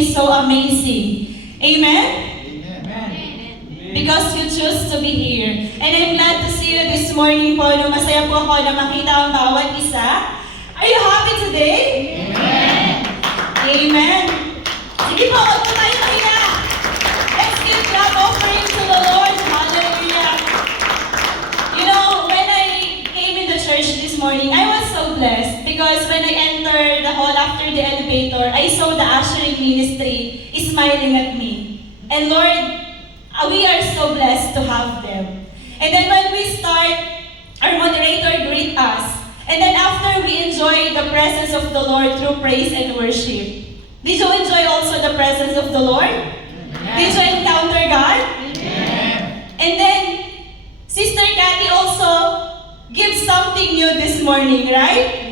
is so amazing. Amen? Amen. Because you choose to be here. And I'm glad to see you this morning po. No, masaya po ako na makita ang bawat isa. Are you happy today? Amen. Amen. Sige po, huwag po tayo mahiya. Let's give God offering to the Lord. Hallelujah. You know, when I came in the church this morning, I was so blessed because when I entered the hall after the elevator, I saw the ushering ministry smiling at me. And Lord, we are so blessed to have them. And then when we start, our moderator greet us. And then after we enjoy the presence of the Lord through praise and worship. Did you enjoy also the presence of the Lord? Amen. Did you encounter God? Amen. And then, Sister Cathy also gives something new this morning, right?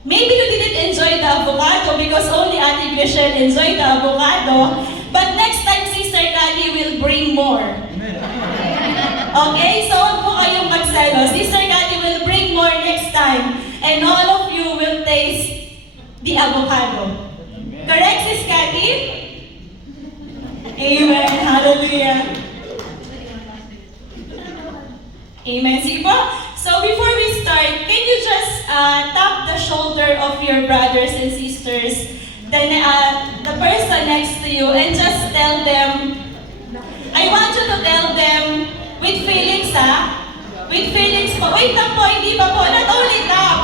Maybe you didn't enjoy the avocado because only Ate Michelle enjoyed the avocado. But next time, Sister Cathy will bring more. Okay? So, huwag po kayong magselo. Sister Cathy will bring more next time. And all of you will taste the avocado. Correct, Sis Cathy? Amen. Hallelujah. Amen. Sige po. So before we start, can you just tap the shoulder of your brothers and sisters, then the person next to you, and just tell them, I want you to tell them with feelings, ha? With feelings po. Wait lang po, hindi pa po. Not only tap.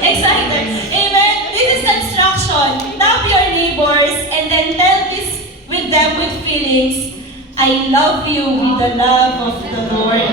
Excited. Amen. This is the instruction. Tap your neighbors and then tell this with them with feelings. I love you with the love of the Lord.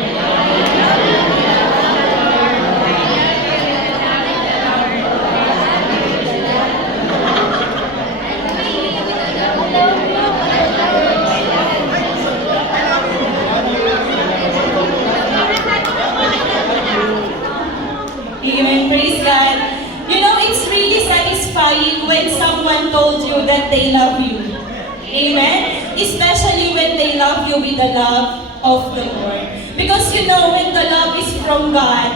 Amen. Praise God. You know, it's really satisfying when someone told you that they love you. Amen. Especially when they love you with the love of the Lord. Because you know, when the love is from God,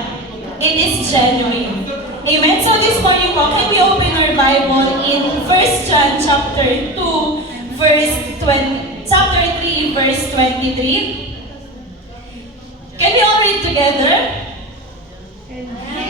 it is genuine. Amen. So this morning po, can we open our Bible in 1 John chapter 2, verse 20, chapter 3, verse 23? Can we all read together?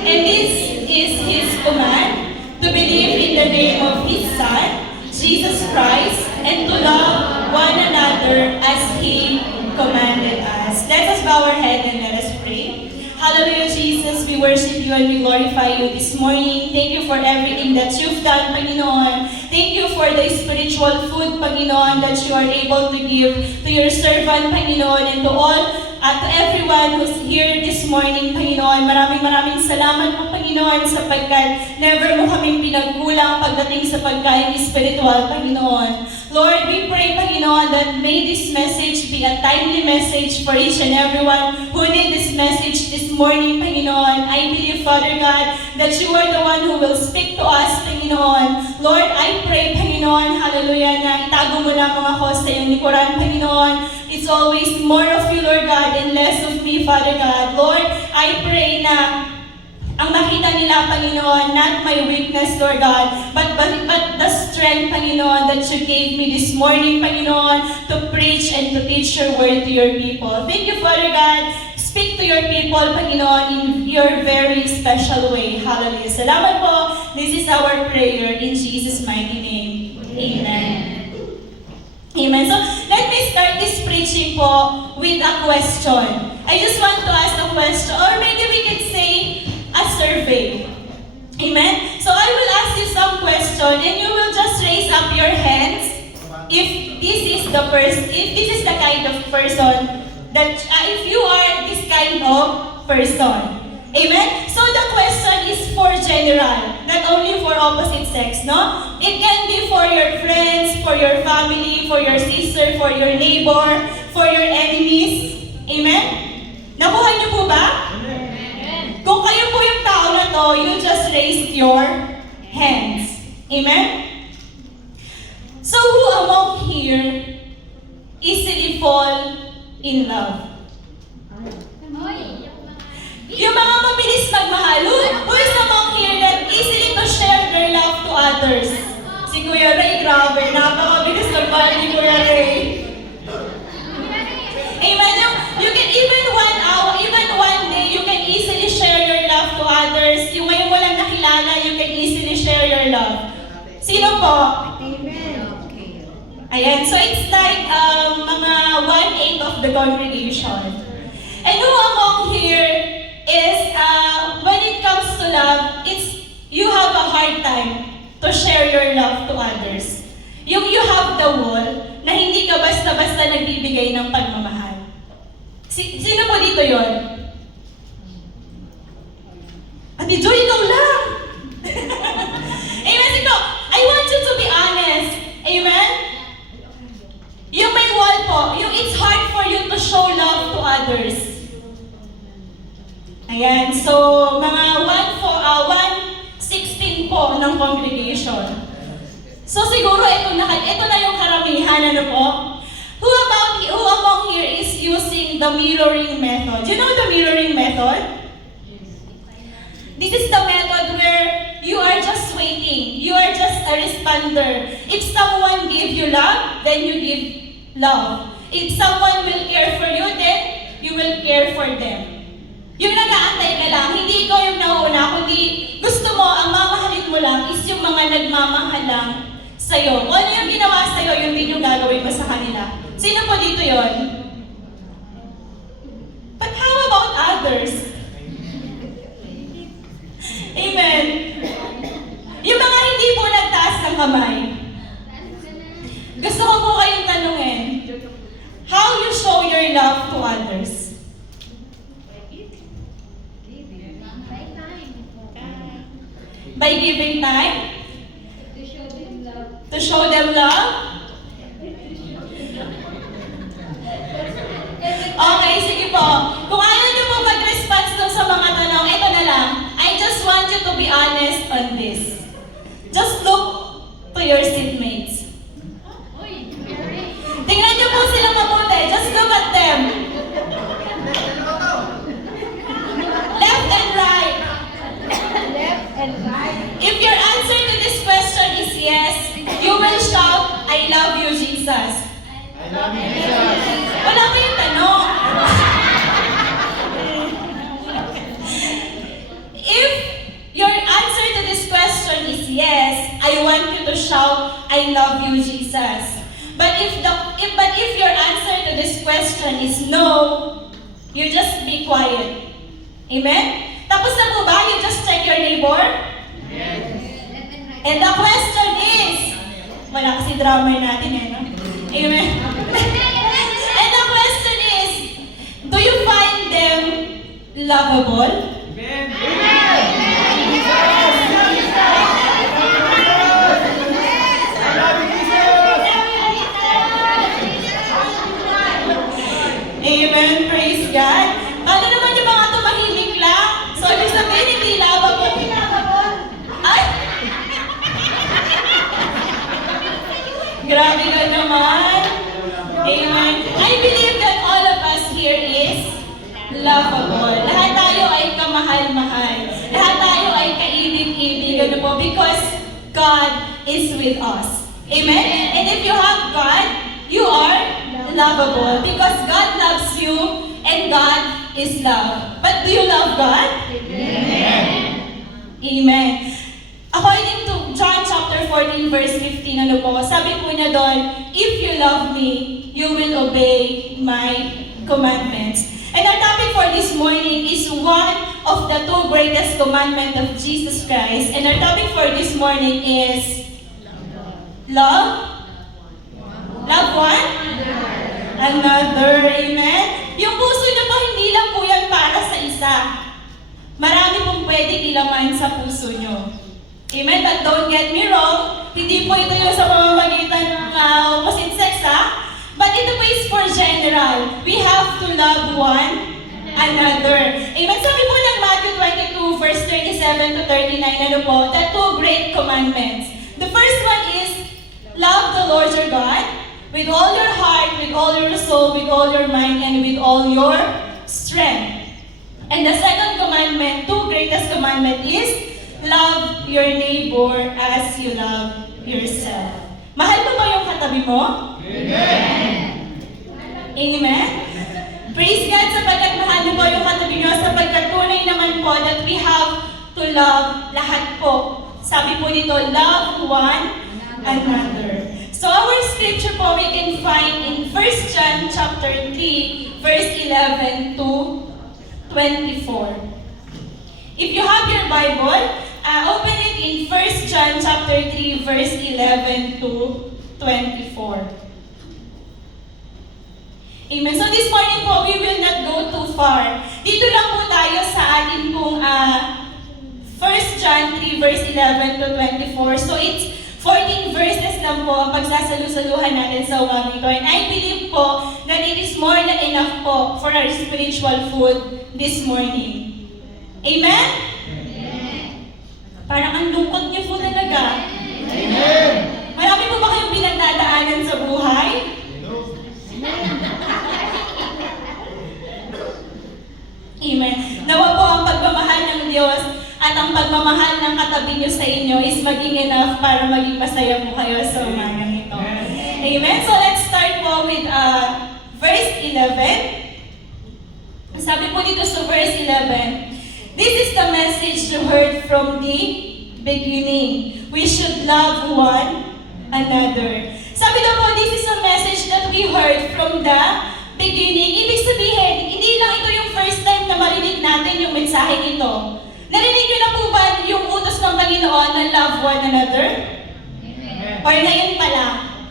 And this is His command, to believe in the name of His Son, Jesus Christ, and to love one another as He commanded us. Let us bow our head and let us pray. Hallelujah, Jesus. We worship you and we glorify you this morning. Thank you for everything that you've done, Panginoon. Thank you for the spiritual food, Panginoon, that you are able to give to your servant, Panginoon, and to all, to everyone who's here this morning, Panginoon. Maraming salamat po, Panginoon, sapagkat never mo kaming pinagkulang pagdating sa pagkain spiritual, Panginoon. Lord, we pray, Panginoon, that may this message be a timely message for each and everyone who need this message this morning, Panginoon. I believe, Father God, that you are the one who will speak to us, Panginoon. Lord, I pray, Panginoon, hallelujah, na itago mo lamang ako sa iyong likuran, Panginoon. It's always more of you, Lord God, and less of me, Father God. Lord, I pray na ang makita nila, Panginoon, not my weakness, Lord God, but the strength, Panginoon, that you gave me this morning, Panginoon, to preach and to teach your word to your people. Thank you, Father God. Speak to your people, Panginoon, in your very special way. Hallelujah. Salamat po. This is our prayer in Jesus' mighty name. Amen. Amen. So, let me start this preaching po with a question. I just want to ask a question, or maybe we can say, a survey. Amen? So I will ask you some question and you will just raise up your hands if this is the kind of person that, if you are this kind of person. Amen? So the question is for general, not only for opposite sex, no? It can be for your friends, for your family, for your sister, for your neighbor, for your enemies. Amen? Nakuha niyo po ba? Kung kayo po yung tao na to, you just raise your hands. Amen? So who among here easily fall in love? Yung mga mabilis magmahal. Who is among here that easily to na you can easily share your love? Sino po? Ayan, so it's like mga 1/8 of the congregation. And who among here is, when it comes to love, you have a hard time to share your love to others. Yung you have the wall na hindi ka basta-basta nagbibigay ng pagmamahal. Sino po dito yon? Ate Joy, ikaw lang! Amen, sino? I want you to be honest. Amen? Yung may wall po, yung it's hard for you to show love to others. Ayan, so mga 1/16 po ng congregation. So siguro ito na yung karamihan, ano po? Who among here is using the mirroring method? You know the mirroring method? This is the method where you are just waiting. You are just a responder. If someone gives you love, then you give love. If someone will care for you, then you will care for them. Yung nag-aantay ka lang, hindi ikaw yung nauna, kundi gusto mo, ang mamahalin mo lang is yung mga nagmamahal lang sa'yo. Kung ano yung ginawa sa'yo, yun din yung gagawin mo sa kanila. Sino po dito yon? But how about others? Amen. Yung mga hindi po nagtaas ng kamay. Gusto ko po kayong tanungin, how you show your love to others? By giving time? To show them love? Okay, sige po. Kung ayaw niyo po mag-response dun sa mga tanong, ito na lang. I just want you to be honest on this. Just look to your seatmates. Tingnan niyo po sila mabuti. Just look at them. Left and right. If your answer to this question is yes, you will shout, I love you, Jesus. I love you, Jesus. Wala pa yung tanong. If your answer to this question is yes, I want you to shout, I love you, Jesus. But if your answer to this question is no, you just be quiet. Amen? Tapos na po ba? You just check your neighbor? Yes. And the question is, wala kasi drama natin eh, no? Amen? And the question is, do you find them lovable? Amen. Amen, praise God. Paano naman yung mga tumahimik lang? So, ibig sabihin, hindi lovable. Ay! Grabe ka naman. Amen. I believe that all of us here is lovable. Lahat tayo ay kamahal-mahal. Lahat tayo ay kaibig-ibig. Ano po? Because God is with us. Amen? And if you have God, you are lovable. Because God loves you and God is love. But do you love God? Amen. Amen. According to John chapter 14 verse 15, ano po, sabi po niya doon, if you love me, you will obey my commandments. And our topic for this morning is one of the two greatest commandments of Jesus Christ. And our topic for this morning is love. Love one? Another. Amen? Yung puso niyo po, hindi lang po yan para sa isa. Marami pong pwedeng ilaman sa puso niyo. Amen? But don't get me wrong, hindi po ito yung sa pamamagitan ng opposite sex, ha? But ito po is for general. We have to love one another. Amen? Sabi po ng Matthew 22, verse 37 to 39, ano po, the two great commandments. The first one is, love the Lord your God with all your heart, with all your soul, with all your mind, and with all your strength. And the second commandment, two greatest commandment is, love your neighbor as you love yourself. Mahal mo ba yung katabi mo? Amen. Amen? Praise God sapagkat mahal mo po yung katabi nyo, sapagkat tunay naman po that we have to to love lahat po. Sabi po dito, love one another. So our scripture po we can find in 1 John chapter 3, verse 11 to 24. If you have your Bible, open it in 1 John chapter 3, verse 11 to 24. Amen. So this morning po, we will not go too far. Dito lang po tayo sa ating pong 1 John 3, verse 11 to 24. So it's 14 verses lang po ang pagsasalusaluhan natin sa umagang ito. And I believe po that it is more than enough po for our spiritual food this morning. Amen? Amen. Parang ang lungkot niyo po talaga. Amen. Marami po ba kayong pinagdadaanan sa buhay? Amen. Nawa po ang pagmamahal ng Diyos at ang pagmamahal ng katabi niyo sa inyo is maging enough para maging masaya po kayo sa umagang ito. Amen. So let's start po with verse 11. Sabi po dito sa verse 11, this is the message you heard from the beginning. We should love one another. Sabi daw po, this is a message that we heard from the beginning. Ibig sabihin, hindi lang ito yung first time na marinig natin yung mensahe nito. Narinig niyo na po ba yung utos ng Panginoon na love one another? Amen. Or ngayon pa lang?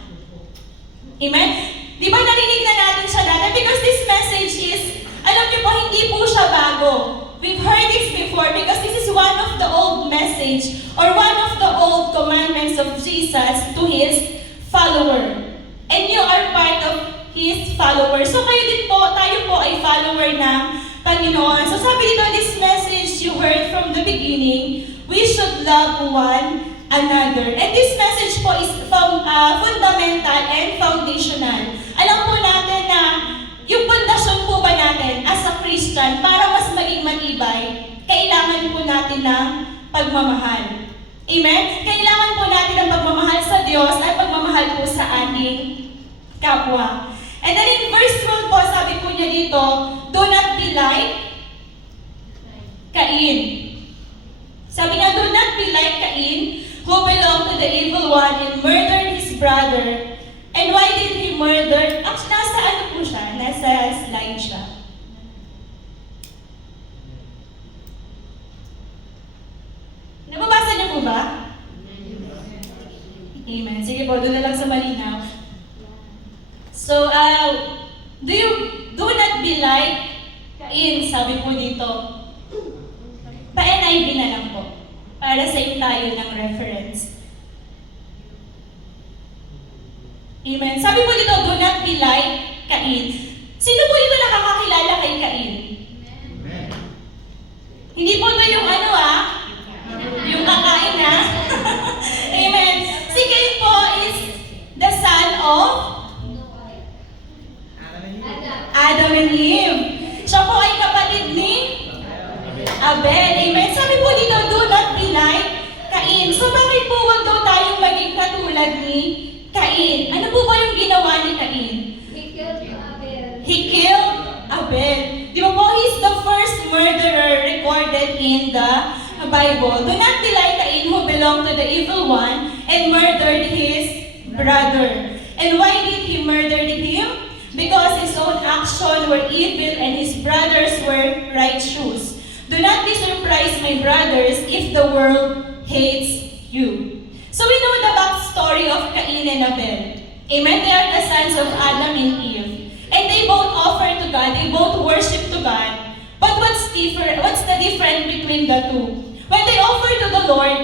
Amen? Di ba narinig na natin siya dati? Because this message is, alam niyo po, hindi po siya bago. We've heard this before because this is one of the old message or one of the old commandments of Jesus to His follower. And you are part of His follower. So kayo din po, tayo po ay follower ng Panginoon. So sabi dito, this message you heard from the beginning, we should love one another. And this message po is fundamental and foundational. Alam po natin na yung pundasyon po ba natin as a Christian, para mas maging matibay, kailangan po natin ng pagmamahal. Amen? Kailangan po natin ng pagmamahal sa Diyos at pagmamahal po sa ating kapwa. And then in verse 12 po, sabi po niya dito, do not be like Cain. Sabi nga, do not be like Cain, who belonged to the evil one and murdered his brother. And why did he murder? Actually, nasa ano po siya? Nasa slide siya. Nababasa niyo po ba? Amen. Sige po, doon na lang sa malinaw. So, do not be like Cain, sabi po dito. Pa-NIV na lang po. Para sa tayo ng reference. Amen. Sabi po dito, do not be like Cain. Sino po dito nakakakilala kay Cain? Amen. Hindi po ito yung yung kakain na. Amen. Si Cain po is the son of Adam and Eve. Siya po ay kapatid ni Abel. Amen. Sabi po dito, do not be like Cain. So bakit po wag daw tayong maging katulad ni Cain? Ano po ba yung ginawa ni Cain? He killed Abel. Di ba po, he's the first murderer recorded in the Bible. Do not be like Cain, who belonged to the evil one and murdered his brother. And why did he murder him? Because his own actions were evil and his brothers were righteous. Do not be surprised, my brothers, if the world hates you. So we know the backstory of Cain and Abel. Amen? They are the sons of Adam and Eve. And they both offer to God, they both worship to God. But what's the difference between the two? When they offer to the Lord,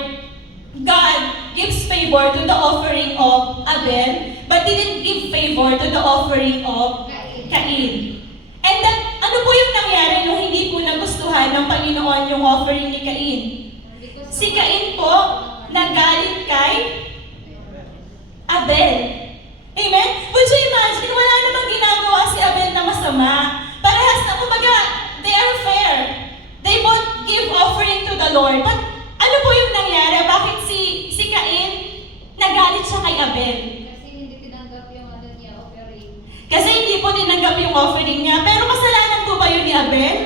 God gives favor to the offering of Abel, but didn't give favor to the offering of Cain. And that, ano po yung nangyari nung hindi po nagustuhan ng Panginoon yung offering ni Cain? Si Cain po, nagalit kay Abel. Amen? Would you imagine, wala namang ginagawa si Abel na masama. Parehas na, kumbaga, they are fair. They both give offering to the Lord. But ano po yung nangyari? Bakit si Cain nagalit siya kay Abel? Kasi hindi po tinanggap yung offering niya. Pero kasalanan po ba yun ni Abel?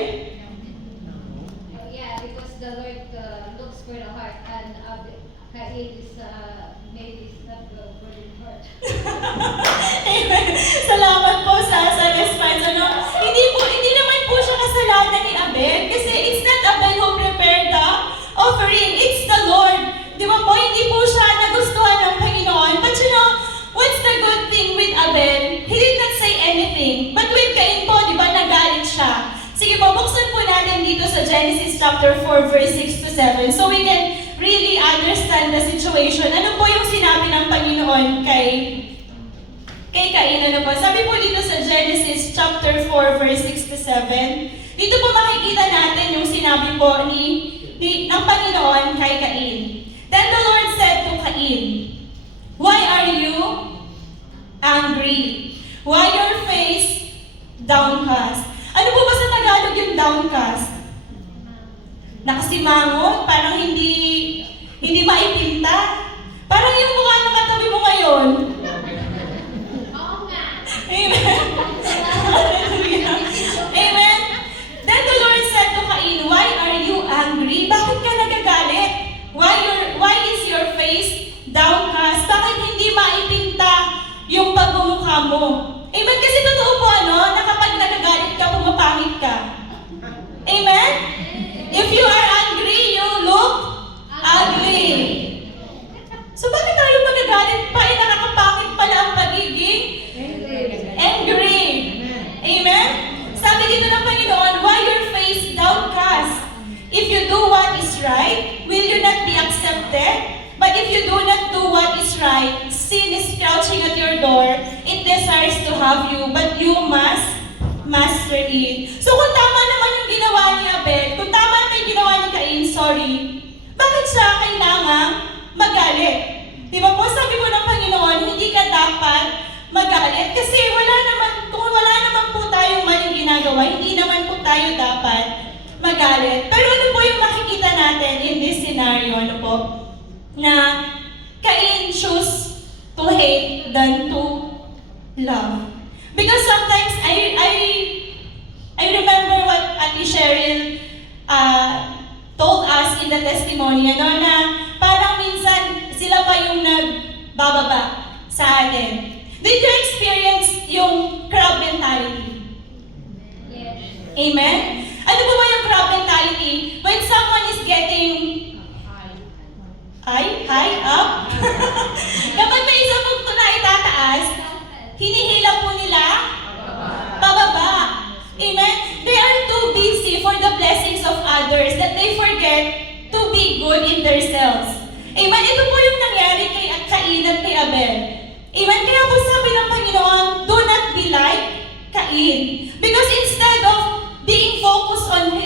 Yeah, because the Lord looks for the heart, and Cain is made his burden heart. Amen. Salamat po sa response. Ano? Hindi naman po siya kasalanan ni Abel kasi it's not Abel who prepared the offering, it's the Lord. Di ba po, hindi po siya nagustuhan ng Panginoon. But you know, what's the good thing with Abel? He did not say anything. But with Cain po, di ba, nagalit siya. Sige po, buksan po natin dito sa Genesis chapter 4, verse 6 to 7. So we can really understand the situation. Ano po yung sinabi ng Panginoon kay Cain? Ano po? Sabi po dito sa Genesis chapter 4, verse 6 to 7. Dito po makikita natin yung sinabi po ng Panginoon kay Cain. Then the Lord said to Cain, "Why are you angry? Why your face downcast?" Ano po ba sa Tagalog yung downcast? Nakasimangot? Parang hindi maipinta? Parang yung mukha ng katabi mo ngayon. Oo nga. Amen. Hallelujah. Amen. Then the Lord said to Cain, "Why are you angry? Bakit ka nagagalit? Why is your face downcast? Bakit hindi maipinta yung pagmumukha mo?" Amen. Kasi totoo po na kapag nagagalit ka, pumapangit ka. Amen? If you are angry, you look ugly. So bakit tayo magagalit pa? Nakakapangit pala ang pagiging angry. Amen? Sabi dito ng Panginoon, "Why your face downcast? If you do what is right, will you not be accepted? But if you do not do what is right, sin is crouching at your door. It desires to have you, but you must master it." So kung tama naman yung ginawa ni Abel, kung tama naman yung ginawa ni Cain, bakit siya kailangang magalit? Di ba po, sabi po ng Panginoon, hindi ka dapat magalit kasi kung wala naman po tayong maling ginagawa, hindi naman po tayo dapat magalit. Pero ano po yung makikita natin in this scenario, na Cain choose to hate than to love. Because sometimes I remember what Auntie Cheryl told us in the testimony, na parang minsan sila pa yung nagbababa sa atin. Did you experience yung crab mentality? Yes. Amen? Ano po ba yung crab mentality? When someone is getting high up, kapag may isang punto na itataas, hinihila po nila pababa. Amen? They are too busy for the blessings of others that they forget to be good in themselves. Amen? Ito po yung nangyari kay Cain at kay Abel. Amen? Kaya po sabi ng Panginoon, do not be like Cain. Because instead of being focused on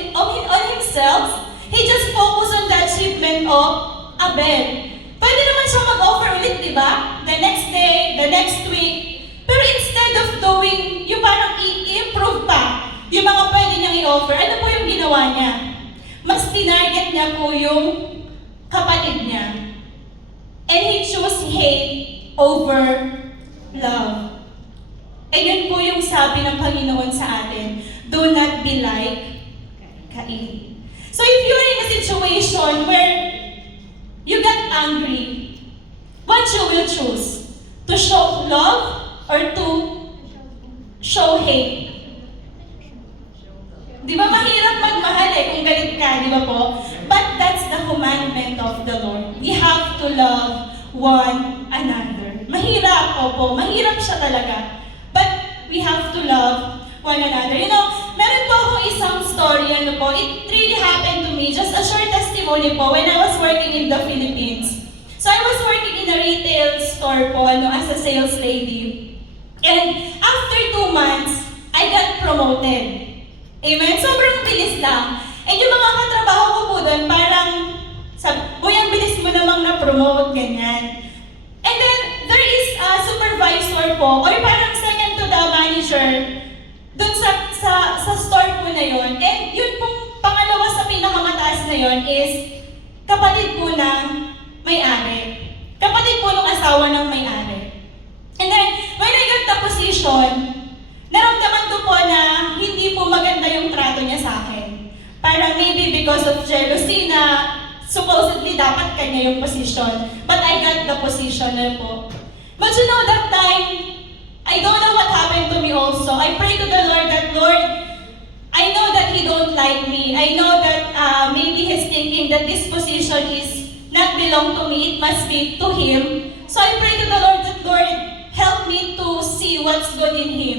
himself, he just focused on the achievement of Abel. Pwede naman siya mag-offer ulit, di ba? The next day, the next week. Pero instead of doing, yung parang i-improve pa yung mga pwede niyang i-offer, ano po yung ginawa niya? Mas tinarget niya po yung kapatid niya. And he chose hate over love. And yun po yung sabi ng Panginoon sa atin, do not be like Cain. So if you're in a situation where you got angry, what you will choose? To show love or to show hate? Di ba mahirap magmahal kung galit ka, di ba po? But that's the commandment of the Lord. We have to love one another. Mahirap, opo. Mahirap siya talaga. But we have to love one another. Meron po akong isang story, it really happened to me. Just a short testimony po when I was working in the Philippines. So I was working in a retail store po, as a sales lady. And after 2 months, I got promoted. Amen? Sobrang bilis lang. And yung mga katrabaho ko po doon, parang, "Uy, ang bilis mo namang na-promote," ganyan. And then, there is a supervisor po, or parang second to the manager, doon sa store po na yon. And yun pong pangalawa sa pinakamataas na yon is kapatid po ng may-ari. Kapatid po ng asawa ng may-ari. And then, when I got the position, naramdaman ko po na hindi po maganda yung trato niya sa akin. Parang maybe because of jealousy na supposedly dapat kanya yung position. But I got the position na po. But you know, that time, I don't know what happened to me also. I pray to the Lord that, Lord, I know that He don't like me. I know that maybe He's thinking that this position is not belong to me. It must be to Him. So I pray to the Lord that, Lord, help me to see what's good in Him.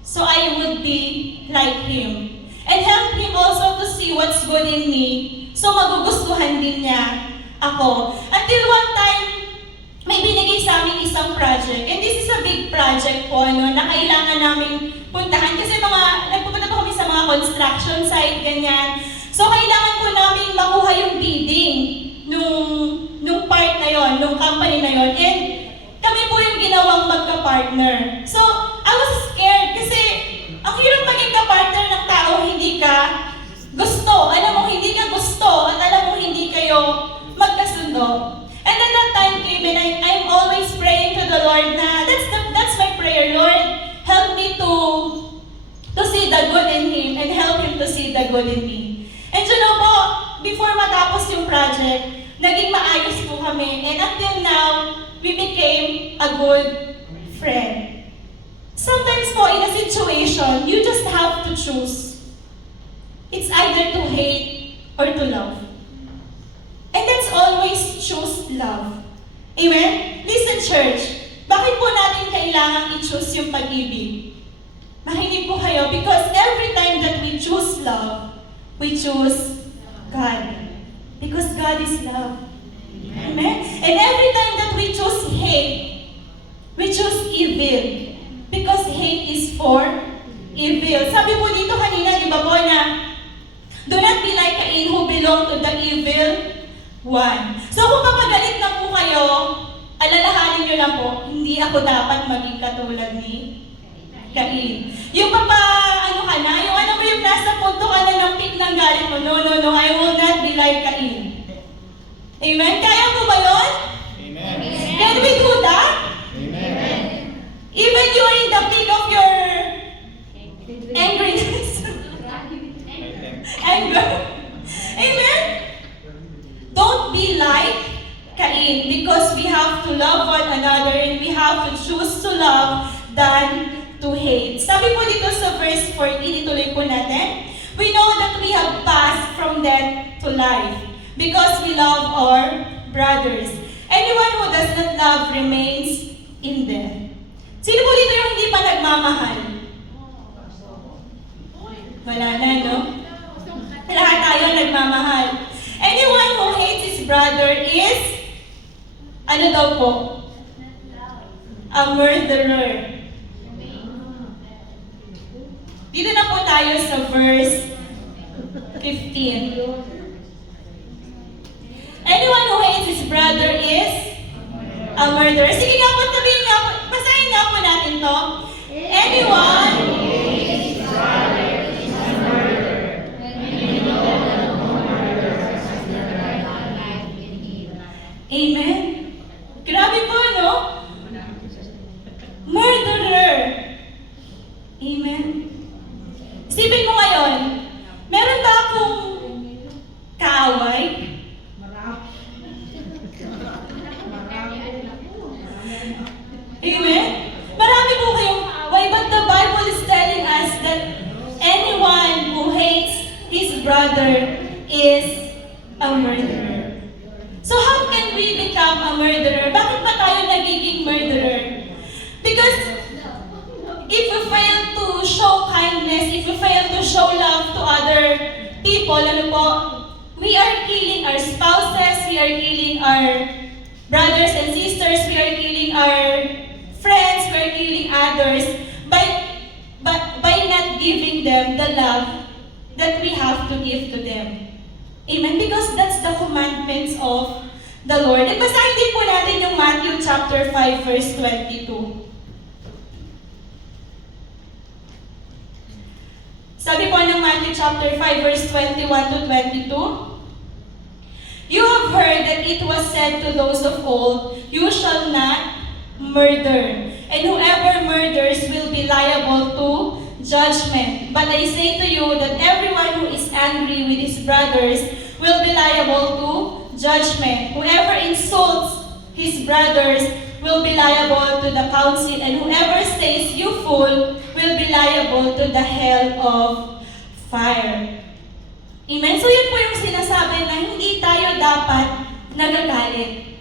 So I would be like Him. And help Him also to see what's good in me. So magugustuhan din niya ako. Until one time, may binigay sa amin isang project. And this is a big project po, no, na kailangan namin puntahan. Kasi nagpupunta po kami sa mga construction site, ganyan. So kailangan po namin makuha yung bidding nung part na yon, nung company na yon. And kami po yung ginawang magka-partner. So, I was scared kasi ang hirap maging ka-partner ng tao hindi ka gusto. Alam mo, hindi ka gusto at alam mo, hindi kayo magkasundo. And then that time came and I'm always praying to the Lord na that's my prayer, Lord, help me to see the good in Him and help Him to see the good in me. And you know po, before matapos yung project, naging maayos po kami. And until now, we became a good friend. Sometimes po, in a situation, you just have to choose. It's either to hate or to love. And let's always choose love. Amen? Listen, church. Bakit po natin kailangan i-choose yung pag-ibig? Makinig po kayo, because every time that we choose love, we choose God. Because God is love. Amen? And every time that we choose hate, we choose evil. Because hate is for evil. Sabi po dito kanina, di ba po, na do not be like Cain who belong to the evil one. So kung papagalit na po kayo, alalahanin nyo lang po, hindi ako dapat maging katulad ni Cain. Yung ano ka na, yung ano mo yung nasa punto ka na ng peak ng galit mo, no, I will not be like Cain. Amen? Kaya po ba yun? Amen. Can we do that? Amen. Even you're in the peak of your angriness. Anger. Amen? Don't be like Cain, because we have to love one another and we have to choose to love than to hate. Sabi po dito sa verse 14, ituloy po natin. We know that we have passed from death to life because we love our brothers. Anyone who does not love remains in death. Sino po dito yung hindi pa nagmamahal? Wala na, no? Lahat tayo nagmamahal. Anyone who hates his brother is, ano daw po? A murderer. Dito na po tayo sa verse 15. Anyone who hates his brother is a murderer. Sige nga po, sabihin nga po, basahin nga po natin to. Anyone who hates his brother is a murderer. Amen? Grabe po, no? Murderer. Amen? Isipin mo ngayon, meron ba akong kaaway? Amen? Marami po kayong kaaway, but the Bible is telling us that anyone who hates his brother is a murderer. So how can we become a murderer? Bakit pa tayo nagiging murderer? Because if we fail to show kindness, if we fail to show love to other people, ano po, we are killing our spouses, we are killing our brothers and sisters, we are killing our friends, we are killing others by not giving them the love that we have to give to them. Amen? Because that's the commandments of the Lord. And basahin din po natin yung Matthew chapter 5 verse 22. Sabi po ng Matthew chapter 5 verse 21 to 22, you have heard that it was said to those of old, you shall not murder, and whoever murders will be liable to judgment. But I say to you that everyone who is angry with his brothers will be liable to judgment. Whoever insults his brothers will be liable to the council, and whoever says you fool will be liable to the hell of fire. Amen? So yun po yung sinasabi na hindi tayo dapat nagagalit.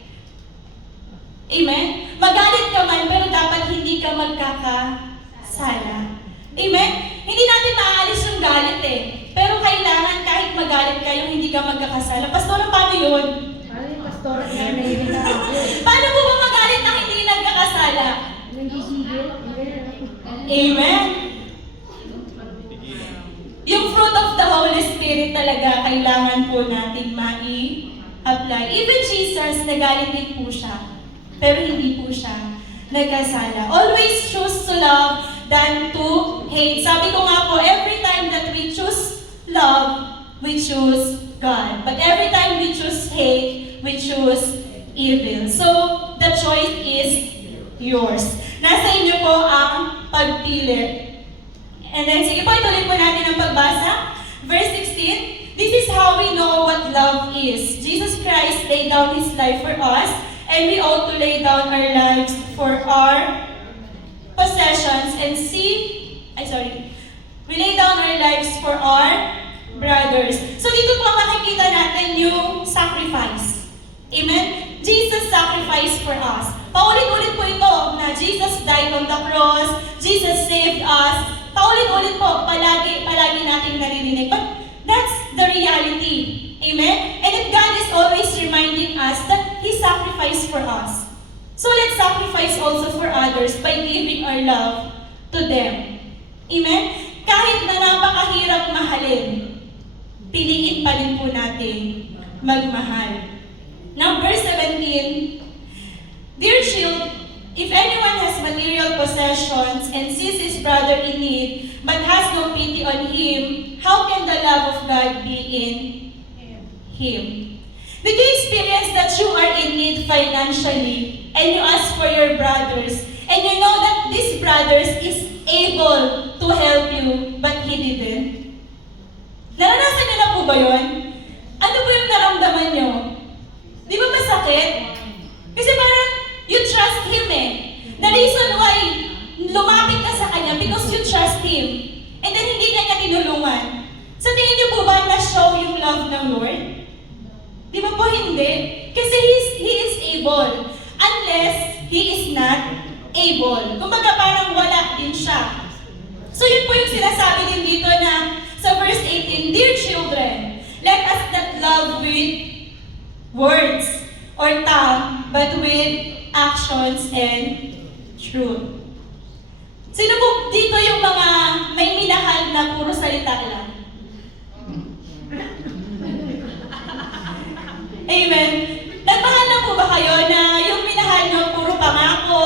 Amen? Magalit ka man, pero dapat hindi ka magkakasala. Amen? Hindi natin maaalis yung galit eh. Pero kailangan kahit magalit ka yung hindi ka magkakasala. Pastor, paano yun? Ano yung pastor na nahihirap na ako? Paano po ba magalit na hindi nagkakasala? Nanggigigil? Amen? Yung fruit of the Holy Spirit talaga kailangan po natin mai-apply. Even Jesus, nagalit din po siya. Pero hindi po siya nagkasala. Always choose to love than to hate. Sabi ko nga po, every time that we choose love, we choose God. But every time we choose hate, we choose evil. So, the choice is yours. Nasa inyo po ang pagpili. And then, sige po, ituloy po natin ang pagbasa. Verse 16, this is how we know what love is. Jesus Christ laid down His life for us, and we ought to lay down our lives for our possessions and we lay down our lives for our brothers. So dito po makikita natin yung sacrifice. Amen? Jesus sacrificed for us. Paulit-ulit po ito na Jesus died on the cross, Jesus saved us. Paulit-ulit po, palagi natin naririnig. But that's the reality. Amen? And if God is always reminding us that He sacrificed for us. So let's sacrifice also for others by giving our love to them. Amen? Kahit na napakahirap mahalin, piliin pa rin po natin magmahal. Now, verse 17, dear children, if anyone has material possessions and sees his brother in need, but has no pity on him, how can the love of God be in him? Did you experience that you are in need financially and you ask for your brothers and you know that this brothers is able to help you but he didn't? Naranasan niyo na po ba yun? Ano po yung naramdaman niyo? Di ba masakit? Kasi parang you trust him eh. The reason why lumapit ka sa kanya because you trust him and then hindi ka niya tinulungan. Sa tingin niyo po ba na-show yung love ng Lord? Di ba po hindi? Kasi He is able. Unless He is not able. Kumbaga parang wala din siya. So yun po yung sinasabi din dito na sa verse 18, dear children, let us not love with words or tongue, but with actions and truth. Sino po dito yung mga may minahal na puro salita lang? Amen. Nagmahal na po ba kayo na yung minahal nyo puro pangako?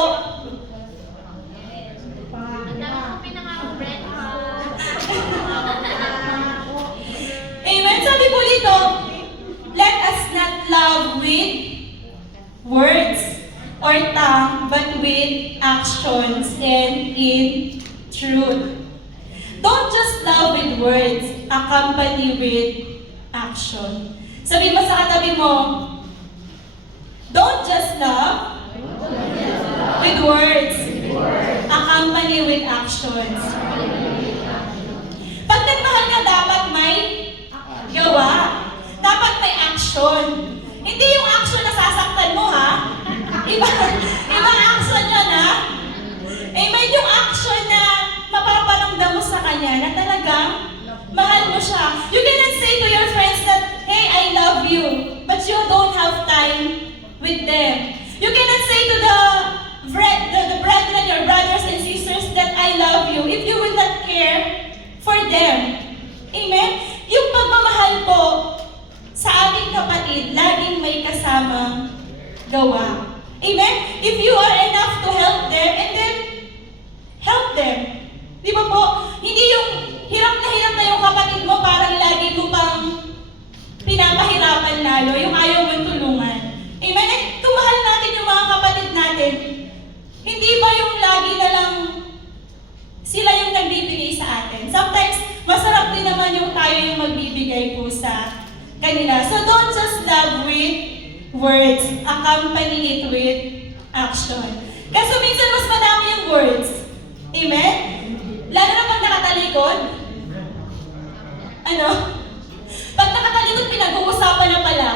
Amen. Sabi po dito, let us not love with words or tongue, but with actions and in truth. Don't just love with words, accompany with action. Sabi mo sa katabi mo, don't just love with words, accompany with actions. Pag nagmahal ka, dapat may gawa. Dapat may action. Hindi yung action na sasaktan mo, ha? Ibang action yun, ha? Amen, yung action na mapaparamdam mo sa kanya na talagang mahal mo siya. You cannot say to your friends that, hey, I love you, but you don't have time with them. You cannot say to the brethren, your brothers and sisters, that I love you if you will not care for them. Amen? Yung pagmamahal po sa ating kapatid, laging may kasamang gawa. Amen? If you are enough to help them, and then help them. Di ba po? Hindi yung hirap na yung kapatid mo, parang lagi mo pang pinapahirapan lalo, yung ayaw mong tulungan. Amen? Eh, kung mahal natin yung mga kapatid natin, hindi ba yung lagi na lang sila yung nagbibigay sa words, accompany it with action. Kasi minsan mas madami yung words. Amen? Lalo na pag nakatalikod. Ano? Pag nakatalikod, pinag-uusapan na pala.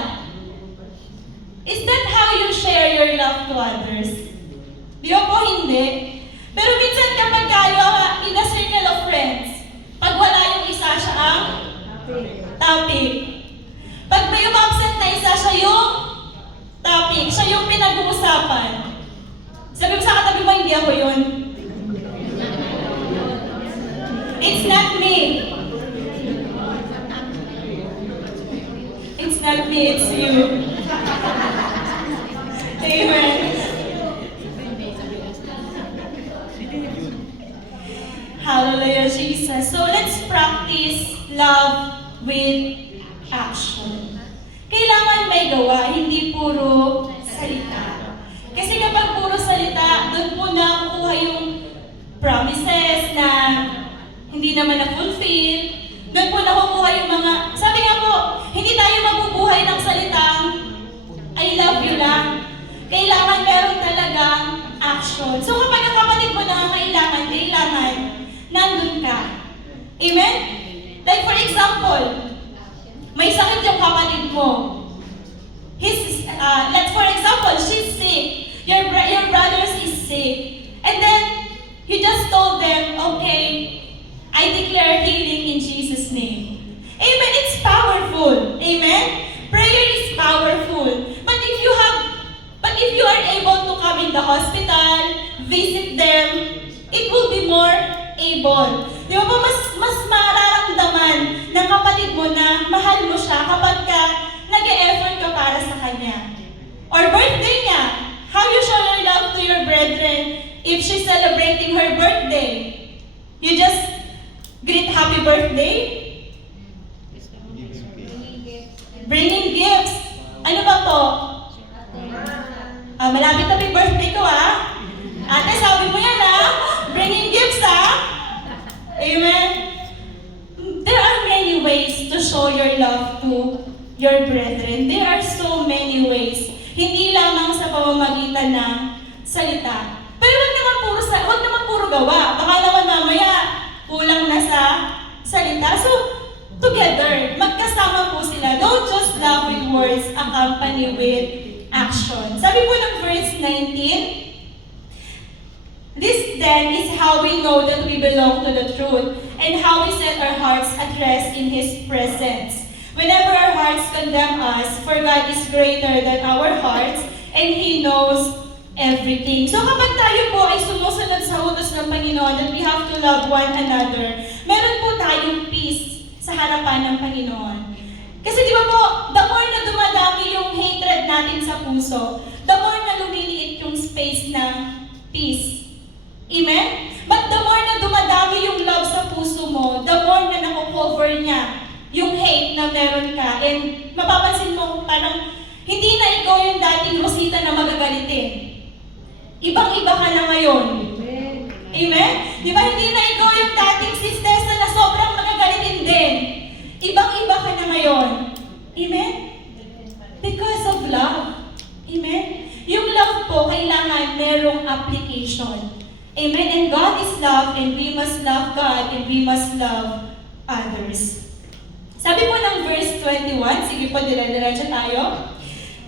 Is that how you share your love to others? Di ba po hindi? Pero minsan kapag kayo in a circle of friends, pag wala yung isa, siya ang topic. Pag may absent na isa, siya yung topic. Siya yung pinag-uusapan. Sabi mo sa katabi mo, hindi ako yun. It's not me. It's not me, it's you. Amen. Hallelujah, Jesus. So let's practice love with action. Kailangan may gawa, hindi puro salita. Kasi kapag puro salita, doon po nakukuha yung promises na hindi naman na-fulfill. Doon po nakukuha yung mga, sabi nga po, hindi tayo mabubuhay ng salitang I love you lang. Kailangan meron talagang action. So kapag ang kapatid mo na kailangan, nandun ka. Amen? Like for example, may sakit yung kapatid mo. Let's for example, she's sick. Your brother is sick. And then, you just told them, okay, I declare healing in Jesus' name. Amen? It's powerful. Amen? Prayer is powerful. But if you are able to come in the hospital, visit them, it will be more able. Di ba po, mas mararamdaman ng kapatid mo na mahal mo siya kapag ka nag-e-effort ka para sa kanya. Or birthday niya. How you show your love to your brethren if she's celebrating her birthday? You just greet happy birthday? Bringing gifts. Ano ba po? Malapit na may birthday ko Ate, sabi mo yan Bringing gifts Amen? There are many ways to show your love to your brethren. There are so many ways. Hindi lamang sa pamamagitan ng salita. Pero wag naman puro gawa. Baka naman mamaya kulang na sa salita. So, together, magkasama po sila. Don't just love with words, accompany with action. Sabi po ng verse 19, this then is how we know that we belong to the truth and how we set our hearts at rest in His presence. Whenever our hearts condemn us, for God is greater than our hearts and He knows everything. So kapag tayo po ay sumusunod sa utos ng Panginoon that we have to love one another, meron po tayong peace sa harapan ng Panginoon. Kasi di ba po, the more na dumadami yung hatred natin sa puso, the more na lumiliit yung space ng peace. Amen? But the more na dumadami yung love sa puso mo, the more na nakukover niya yung hate na meron ka. And mapapansin mo, parang hindi na ikaw yung dating Rosita na magagalitin. Ibang-iba ka na ngayon. Amen? Di ba hindi na ikaw yung dating si Tessa na sobrang magagalitin din. Ibang-iba ka na ngayon. Amen? Because of love. Amen? Yung love po, kailangan merong application. Amen? And God is love, and we must love God, and we must love others. Sabi po ng verse 21, sige po, dire-diretso tayo.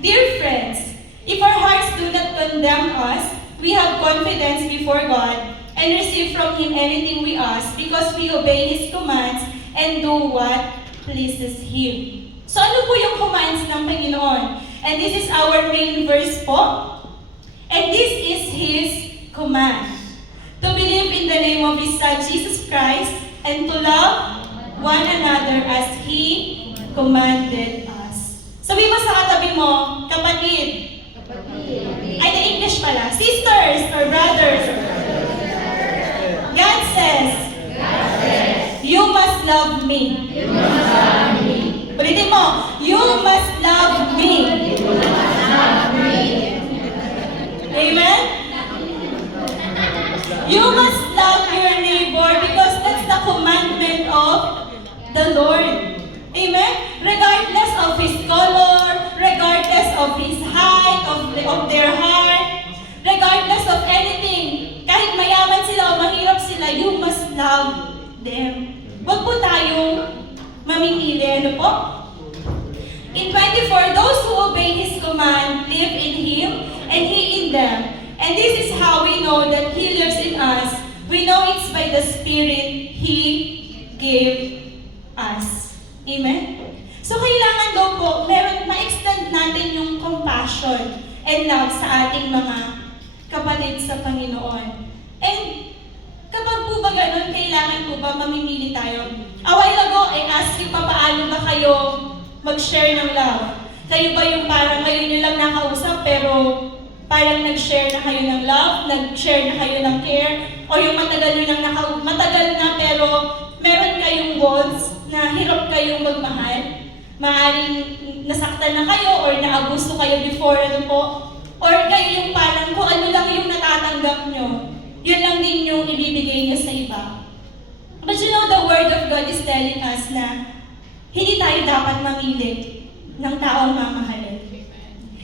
Dear friends, if our hearts do not condemn us, we have confidence before God and receive from Him anything we ask because we obey His commands and do what pleases Him. So ano po yung commands ng Panginoon? And this is our main verse po. And this is His command. To believe in the name of His Son, Jesus Christ, and to love one another as He commanded us. Sabi mo sa katabi mo, kapatid. Ay, the English pala. Sisters or brothers. God says, you must love me. Ulitin mo, you must love me. Amen? You must love your neighbor because that's the commandment of the Lord. Amen? Regardless of his color, regardless of his of their heart, regardless of anything. Kahit mayaman sila o mahirap sila, you must love them. Huwag po tayong mamimili. Ano po? In 24, those who obey His command live in Him and He in them. And this is how we know that He lives in us. We know it's by the Spirit He gave us. Amen? So kailangan daw po, ma-extend natin yung compassion and love sa ating mga kapatid sa Panginoon. And kapag po ba ganun, kailangan po ba mamimili tayo? A while ago, I asked you pa paano ba kayo mag-share ng love? Kayo ba yung parang ngayon nyo lang nakausap pero parang nag-share na kayo ng love, nag-share na kayo ng care, o yung matagal nyo lang matagal na pero meron kayong walls na hirap kayong magmahal? Maaaring nasaktan na kayo or naabuso kayo before ano po? Or kayo yung parang kung ano lang yung natatanggap nyo, yun lang din yung ibibigay nyo sa iba. But you know, the Word of God is telling us na hindi tayo dapat mamili ng taong mamahalin.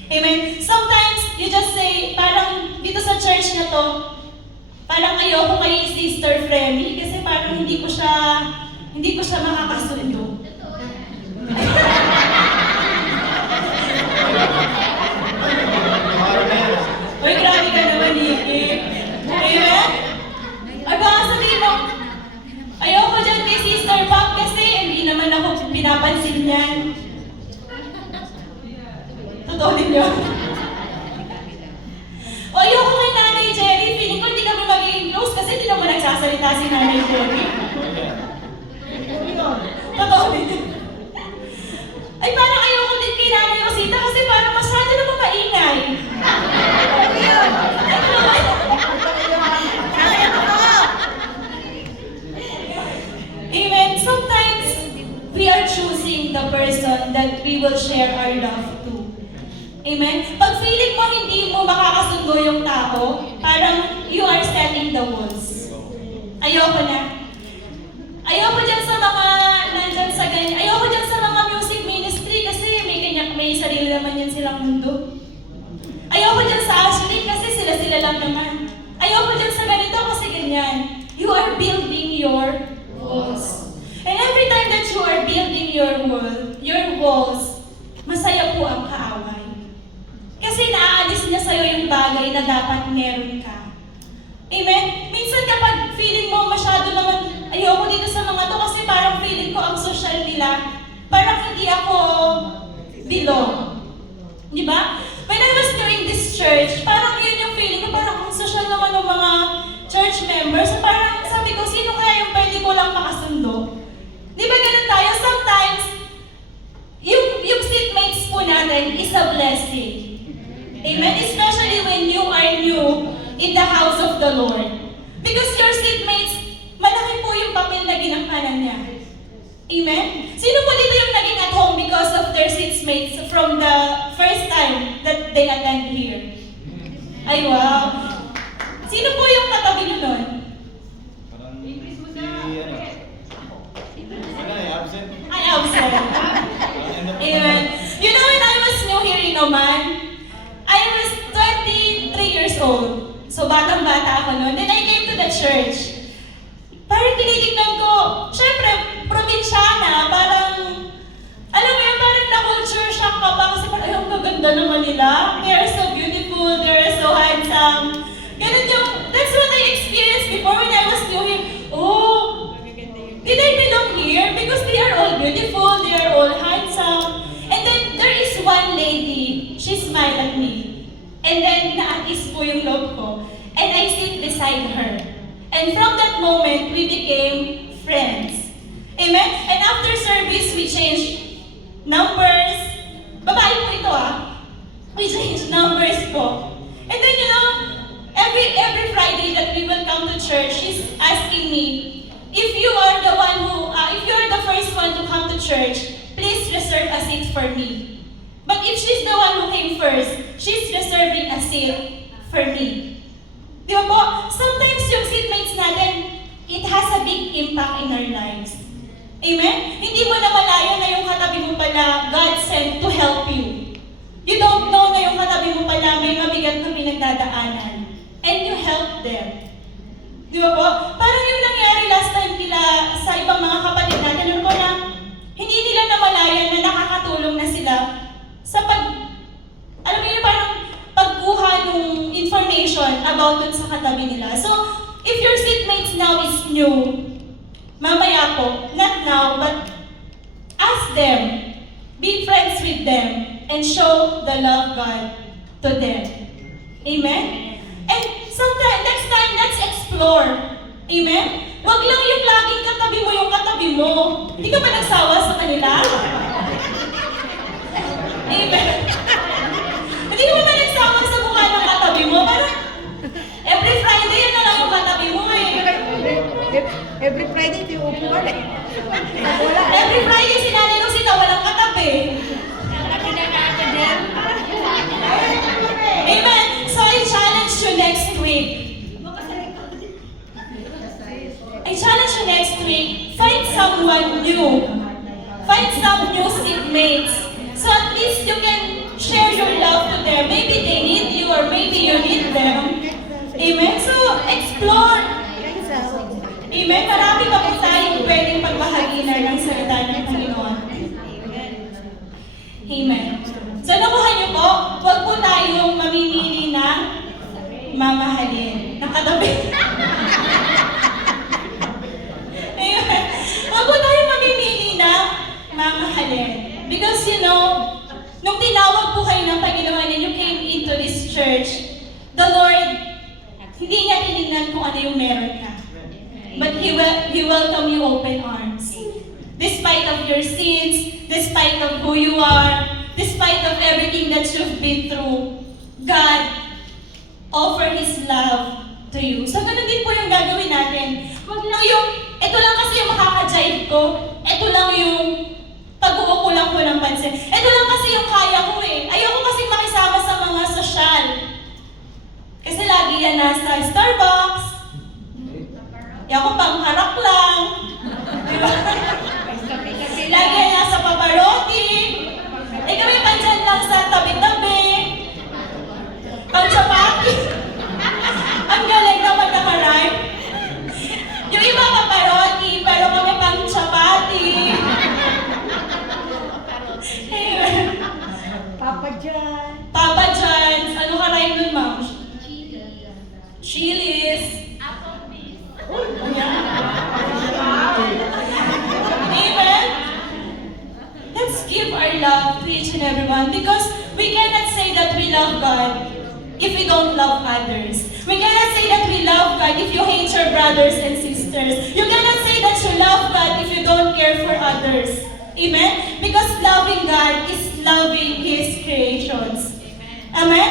Amen? Sometimes, you just say, parang dito sa church na to, parang ayoko kay Sister Fremy kasi parang hindi ko siya makakasundo. Uy, grabe ka naman, Nikki. Amen? Ay, baka sabihin mo, ayoko dyan kay Sister Pam kasi hindi naman ako pinapansin niyan. Totoo din yun. O ayoko kay Nanay Jerry, feeling ko hindi kami magiging close kasi hindi naman nagsasalita si Nanay Jerry. Totoo din yun. Ay, parang ayoko din kay Nanay Rosita kasi parang masyado naman maingay. Amen. Sometimes, we are choosing the person that we will share our love to. Amen? Pag feeling mo hindi mo makakasundo yung tao, parang you are setting the walls. Ayoko na. Ayoko dyan sa mga nandyan sa ganyan. Ayoko dyan sa mga music ministry kasi may sarili naman yan silang mundo. Ayoko dyan sa Ashley kasi sila lang naman. Ayoko dyan sa ganito kasi ganyan. You are building your walls. And every time that you are building your walls, masaya po ang kaaway. Kasi naaalis niya sa'yo yung bagay na dapat meron ka. Amen? Minsan kapag feeling mo masyado naman, ayoko dito sa mga to kasi parang feeling ko ang social nila, parang hindi ako belong. Di ba? When I was new in this church, parang yun yung feeling ko, parang ang social naman ng mga church members. So parang sabi ko, sino kaya yung pwede ko lang makasundo? Di ba ganun tayo? Sometimes, yung seatmates po natin is a blessing. Amen? Especially when you are new in the house of the Lord. Because your seatmates, malaki po yung papel na ginagampanan niya. Amen? Sino po dito yung naging at home because of their seatmates from the first time that they attend here? Ay, wow. Sino po yung katabi nyo nun? Parang absent. Ay, absent. Amen. You know, when I was new here in Oman, I was 23 years old. So, batang-bata ako noon. Then I came to the church. Parang tinitignan ko, syempre, probinsyana, parang, alam mo yun, parang na-culture shock ka pa kasi parang, ay, ang gaganda naman nila. They are so beautiful, they are so handsome. Ganun yung, that's what I experienced before when I was new here. Oh, did I belong here? Because they are all beautiful, they are all handsome. And then, there is one lady, she smiled at me. And then, naatis po yung loob ko. And I sit beside her. And from that moment, we became friends. Amen? And after service, we changed numbers. Babae po ito We changed numbers po. And then, you know, every Friday that we will come to church, she's asking me, if you are the one if you are the first one to come to church, please reserve a seat for me. But if she's the one who came first, she's reserving a seat for me. Di ba po? Sometimes yung seatmates natin, it has a big impact in our lives. Amen? Hindi mo na malaya na yung katabi mo pala God sent to help you. You don't know na yung katabi mo pala may information about dun sa katabi nila. So, if your seatmates now is new, mamaya po, not now, but ask them, be friends with them, and show the love God to them. Amen? And sometime, next time, let's explore. Amen? Wag lang yung laging katabi mo yung katabi mo. Hindi ka ba nagsawa sa kanila? Amen? Hindi ka ba nagsawa sa mukha ng katabi mo? Parang, every Friday, yan na lang yung katabi mo eh. Every Friday, ito yung upuan eh. Every Friday, si Nanay Rosita, walang katabi. Amen? So, I challenge you next week. I challenge you next week, find someone new. Find some new seatmates. So at least you can share your love to them. Maybe they need you or maybe you need them. Amen? So, explore. Amen? Marami pa po tayong pwedeng pagbahaginan ng salita ng Panginoon. Amen. So, nakuha niyo po, huwag po tayong mamimili ng mamahalin. Nakatabi. Amen. Huwag po tayong mamimili ng mamahalin. Because you know, nung tinawag po kayo ng Panginoon and you came into this church, the Lord, hindi niya tinignan kung ano yung meron ka. But He welcome you open arms. Despite of your sins, despite of who you are, despite of everything that you've been through, God offer His love to you. So ganun din po yung gagawin natin. Huwag lang yung, ito lang kasi yung makaka-jive ko, ito lang yung pag-uukulang ko ng pansin. Ito lang kasi yung kaya ko eh. Ayoko kasi makisama sa mga sosyal. Kasi lagi yan nasa Starbucks. Ayoko pang harak lang. Lagi yan nasa Pavarotti. Eh kami pandyan lang sa tabi-tabi. Pang-chapati. Ang galing naman naka-rhyme. Yung iba Pavarotti, pero kami pang-chapati. Papa John. Papa John's. Ano ka rhyme nun, ma'am? Chili's. Amen? Let's give our love to each and everyone because we cannot say that we love God if we don't love others. We cannot say that we love God if you hate your brothers and sisters. You cannot say that you love God if you don't care for others. Amen? Because loving God is loving His creations. Amen?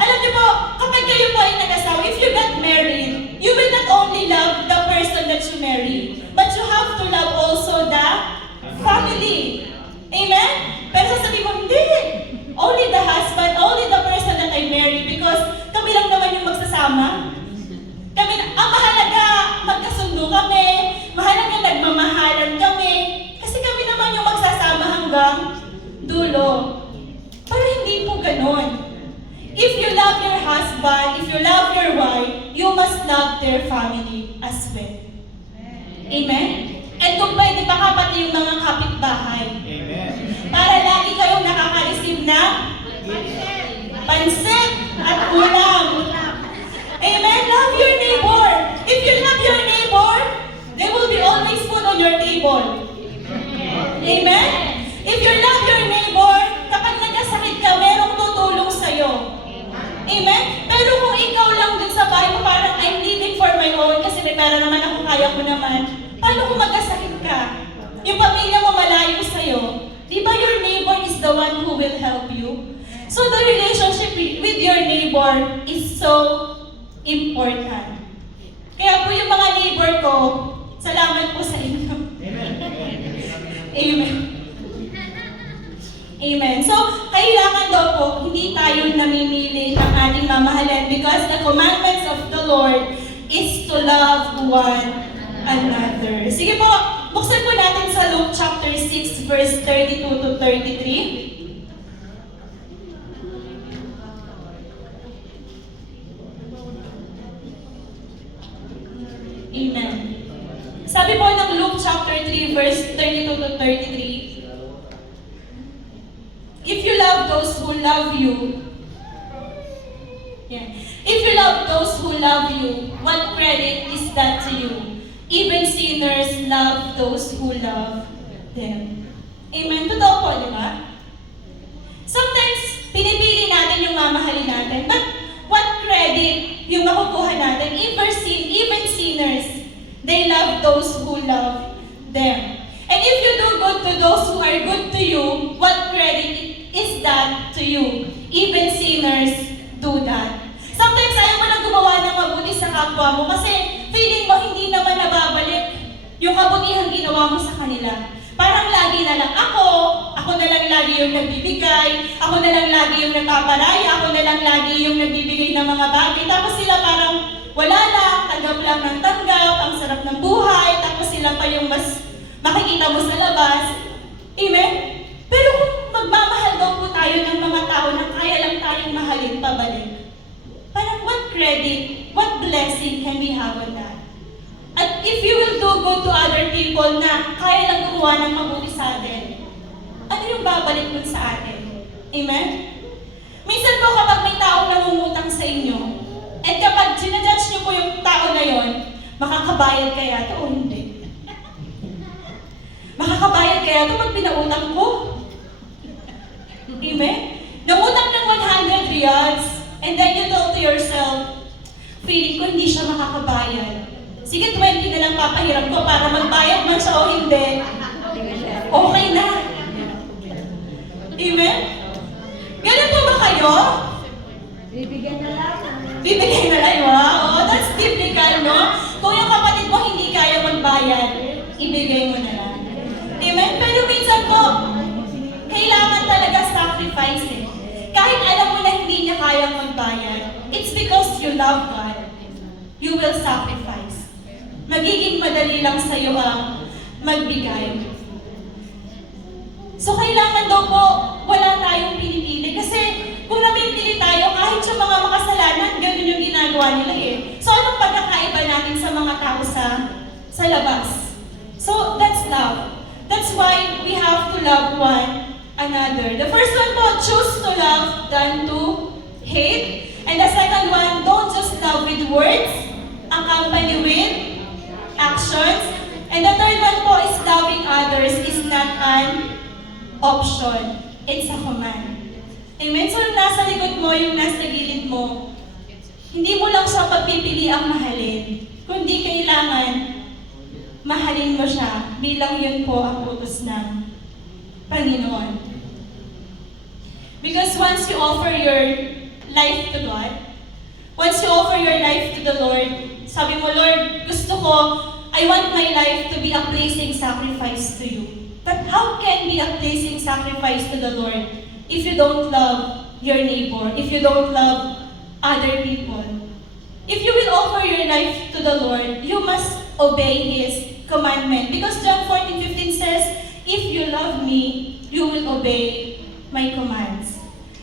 Alam niyo po, kapag kayo po ay nag-asawa, if you got married, you will not only love the person that you marry, but you have to love also the family. Amen? Pero sasabihin mo, hindi. Only the husband, only the person that I marry because kami lang naman yung magsasama. Kami, ang mahalaga, magkasundo kami. Mahalaga, nagmamahalan kami. Kasi kami naman yung magsasama hanggang dulo. Pero hindi po ganon. If you love your husband, if you love your wife, you must love their family as well. Amen? And kung pwede baka pati yung mga kapitbahay. Amen. Para lagi kayong nakaka-receive ng pansit at ulam. Amen? Love your neighbor. If you love your neighbor, there will be always food on your table. Amen? If you love your neighbor, kapag nagkasakit ka, merong tutulong sa'yo. Amen? Pero kung ikaw lang dun sa bahay mo, parang I'm living for my own kasi may pera naman ako, kaya ko naman. Paano kung magkasakit ka? Yung pamilya mo malayo sa'yo. Di ba your neighbor is the one who will help you? So the relationship with your neighbor is so important. Kaya po yung mga neighbor ko, salamat po sa inyo. Amen. Amen. So, kailangan daw po, hindi tayo namimili ng ating mamahalan because the commandments of the Lord is to love one another. Sige po, buksan po natin sa Luke chapter 6 verse 32 to 33. Amen. Sabi po ng Luke chapter 3 verse 32 to 33, if you love those who love you, if you love those who love you, what credit is that to you? Even sinners love those who love them. Amen? Totoo po, di ba? Sometimes, pinipili natin yung mamahalin natin. But what credit yung makukuha natin? Even sinners, they love those who love them. And if you do good to those who are good to you, what credit is that to you? Even sinners do that. Sometimes ayaw mo na gumawa ng mabuti sa kapwa mo kasi feeling mo hindi naman nababalik yung kabutihang ginawa mo sa kanila. Parang lagi na lang ako na lang lagi yung nagbibigay, ako na lang lagi yung nagpaparaya, ako na lang lagi yung nagbibigay ng mga bagay. Tapos sila parang wala lang, tanggap lang ng tanggap, ang sarap ng buhay, tapos sila pa yung mas makikita mo sa labas. Amen? Pero kung magmamahal daw po tayo ng mga tao na kaya lang tayong mahalin pabalik, parang what credit, what blessing can we have on that? At if you will do good to other people na kaya lang gumawa ng mabuti sa atin, ano yung babalik nun sa atin? Amen? Minsan po kapag may taong nangungutang sa inyo, at kapag sinajudge niyo po yung tao na yon, makakabayad kaya to o hindi? Makakabayad kaya to pag pinautang ko? Amen? Nangutang ng 100 riyals, and then you told to yourself, feeling ko hindi siya makakabayad. Sige, 20 na lang papahiram ko para magbayad man siya o hindi. Okay na. Amen? Ganun po ba kayo? Bibigyan na lang. Bibigay na lang, wow. That's biblical, no? Kung yung kapatid mo hindi kaya magbayad, ibigay mo na lang. Amen? Pero minsan po, kailangan talaga sacrifice eh. Kahit alam mo na hindi niya kayang magbayad, it's because you love God. You will sacrifice. Magiging madali lang sa'yo ang magbigay. So kailangan daw po, wala tayong pinipili. Kasi kung napipili tayo, kahit yung mga makasalanan, ganun yung ginagawa nila eh. So anong pagkakaiba natin sa mga tao sa labas? So that's love. That's why we have to love one another. The first one po, choose to love than to hate. And the second one, don't just love with words, accompany with actions. And the third one po is loving others is not an option. It's a command. Amen? So yung nasa likod mo, yung nasa gilid mo, hindi mo lang siya pagpipili ang mahalin, kundi kailangan mahalin mo siya bilang yun po ang utos ng Panginoon. Because once you offer your life to God, once you offer your life to the Lord, sabi mo, Lord, gusto ko, I want my life to be a pleasing sacrifice to you. But how can be a pleasing sacrifice to the Lord if you don't love your neighbor, if you don't love other people? If you will offer your life to the Lord, you must obey His commandment. Because John 14:15 says, if you love me, you will obey my commands.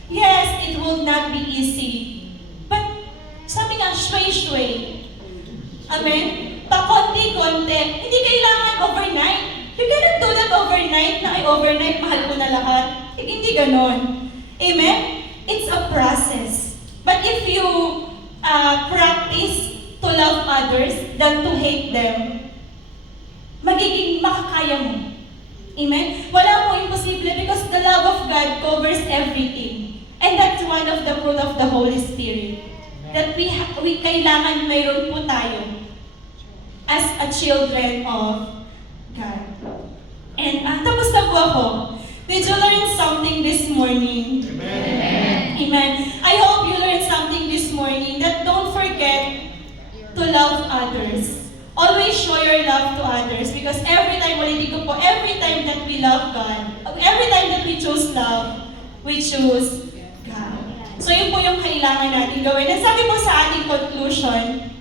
Yes, it will not be easy. But sabi nga, shway-shway. Amen? Pa-konti-konti. Hindi kailangan overnight. You cannot do that overnight na ay overnight, mahal ko na lahat. Hindi ganon. Amen? It's a process. But if you practice to love others than to hate them, magiging makakaya mo. Amen? Wala po imposible because the love of God covers everything. And that's one of the fruit of the Holy Spirit. That we kailangan mayroon po tayo as a children of God. And tapos na po ako. Did you learn something this morning? Amen. Amen. I hope you learned something this morning that don't forget to love others. Always show your love to others because every time that we love God, every time that we choose love, we choose God. So yun po yung kailangan natin gawin. And sabi po sa ating conclusion,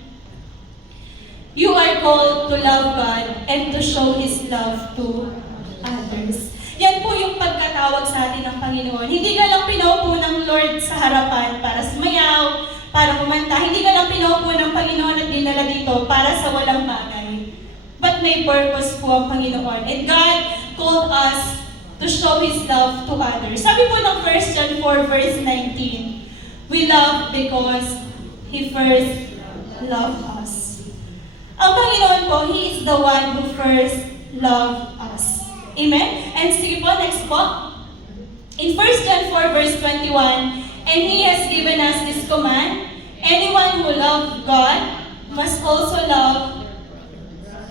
you are called to love God and to show His love to others. Yan po yung pagkatawag sa atin ng Panginoon. Hindi ka lang pinaupo ng Lord sa harapan para sumayaw, para kumanta. Hindi ka lang pinaupo ng Panginoon at dinala dito para sa walang bagay. But may purpose po ang Panginoon. And God called us to show His love to others. Sabi po ng 1 John 4 verse 19, we love because He first loved us. Ang Panginoon po, He is the one who first loved us. Amen? And sige po, next po. In 1 John 4 verse 21, and He has given us this command, anyone who loves God must also love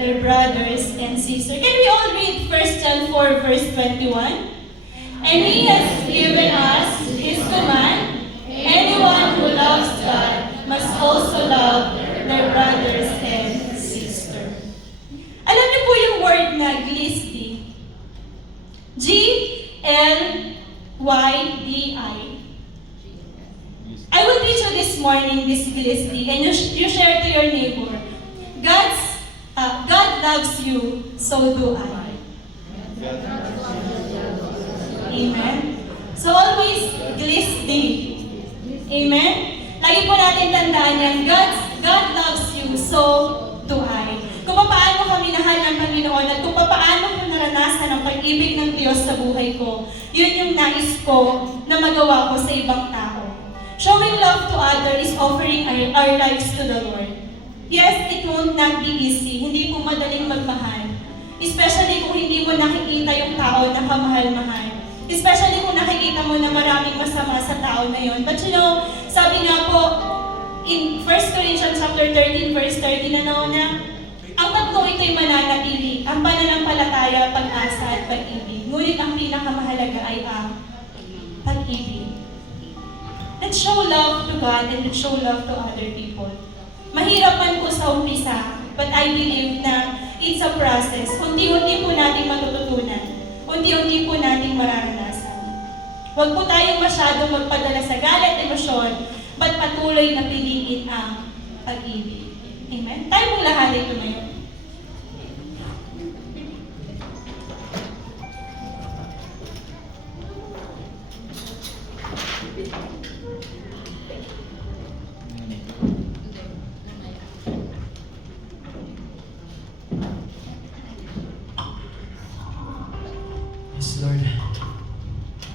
their brothers and sisters. Can we all read 1 John 4 verse 21? And He has given us His command, anyone who loves God must also love their brothers and sisters. Alam niyo po yung word na glisdi? G-L-Y-D-I. I will teach you this morning this glisdi, and you share to your neighbor. God loves you, so do I. Amen? So always glisdi. Amen? Lagi po natin tandaan yan, God loves you, so do I. Kung paano ka minahal ng Panginoon at kung paano ko naranasan ang pag-ibig ng Diyos sa buhay ko, yun yung nais ko na magawa ko sa ibang tao. Showing love to others is offering our lives to the Lord. Yes, it won't not be easy. Hindi po madaling magmahal. Especially kung hindi mo nakikita yung tao na kamahal-mahal. Especially kung nakikita mo na maraming masama sa tao na yun. But you know, sabi nga po, in 1 Corinthians chapter 13, verse 30 na ang tatlong ito'y mananatili, ang pananampalataya, pag-asa at pag-ibig. Ngunit ang pinakamahalaga ay ang pag-ibig. Let's show love to God and let's show love to other people. Mahirap man po sa umpisa, but I believe na it's a process. Unti-unti po natin matututunan. Unti-unti po natin mararanasan. Huwag po tayong masyadong magpadala sa galit, emosyon, but patuloy na piliin ang pag-ibig. Amen? Tayo pong lahat ay tumayo.